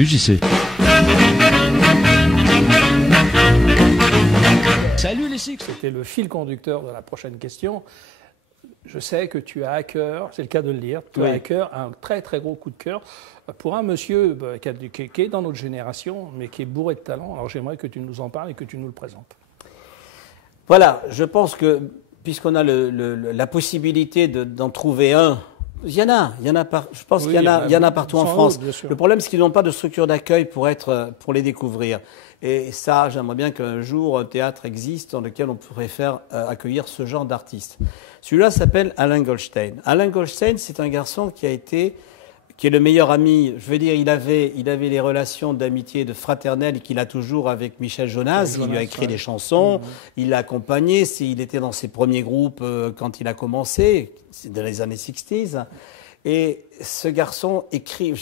Salut JC. Salut les Six, c'était le fil conducteur de la prochaine question. Je sais que tu as à cœur, c'est le cas de le dire, tu as à cœur un très très gros coup de cœur pour un monsieur qui est dans notre génération, mais qui est bourré de talent. Alors j'aimerais que tu nous en parles et que tu nous le présentes. Voilà, je pense que puisqu'on a la possibilité d'en trouver un, il y en a je pense qu'il y en a partout en France. Le problème, c'est qu'ils n'ont pas de structure d'accueil pour les découvrir. Et ça, j'aimerais bien qu'un jour, un théâtre existe dans lequel on pourrait faire accueillir ce genre d'artistes. Celui-là s'appelle Alain Goldstein. Alain Goldstein, c'est un garçon qui est le meilleur ami. Je veux dire, il avait les relations d'amitié, de fraternelle qu'il a toujours avec Michel Jonas. Il lui a écrit des chansons, il l'a accompagné. Il était dans ses premiers groupes quand il a commencé, dans les années 60s. Et ce garçon écrit,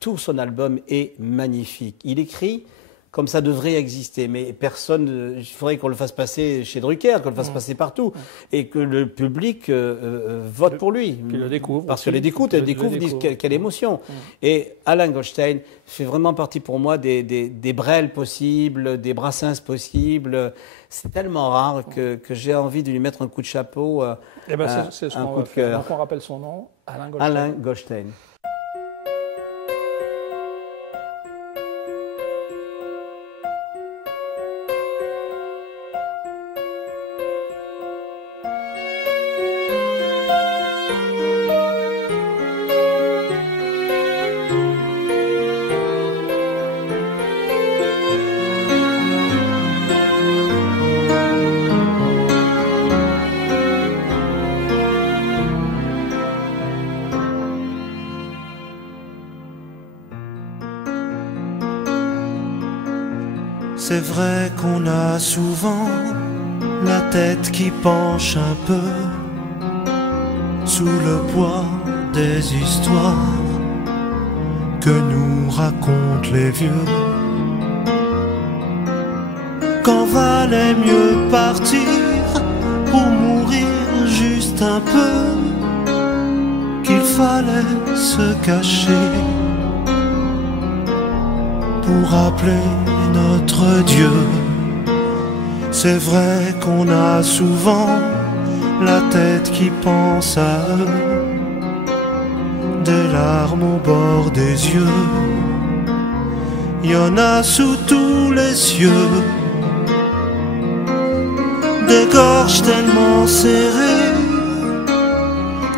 tout son album est magnifique. Il écrit comme ça devrait exister, mais personne, il faudrait qu'on le fasse passer chez Drucker, qu'on le fasse passer partout, et que le public vote pour lui. Puis le découvre. Parce que les découvrent, disent quelle émotion. Et Alain Goldstein fait vraiment partie pour moi des Brel possibles, des Brassens possibles. C'est tellement rare que j'ai envie de lui mettre un coup de chapeau, c'est ce un qu'on coup va de faire. cœur. Donc on rappelle son nom, Alain Goldstein. Alain Goldstein. C'est vrai qu'on a souvent la tête qui penche un peu sous le poids des histoires que nous racontent les vieux. Quand valait mieux partir pour mourir juste un peu, qu'il fallait se cacher pour appeler notre Dieu. C'est vrai qu'on a souvent la tête qui pense à eux, des larmes au bord des yeux. Il y en a sous tous les cieux, des gorges tellement serrées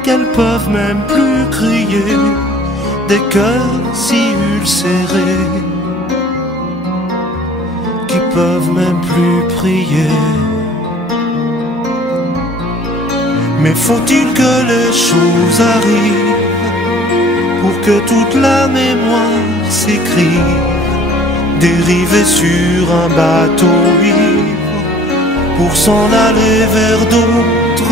qu'elles peuvent même plus crier, des cœurs si ulcérés peuvent même plus prier. Mais faut-il que les choses arrivent pour que toute la mémoire s'écrive, dériver sur un bateau ivre pour s'en aller vers d'autres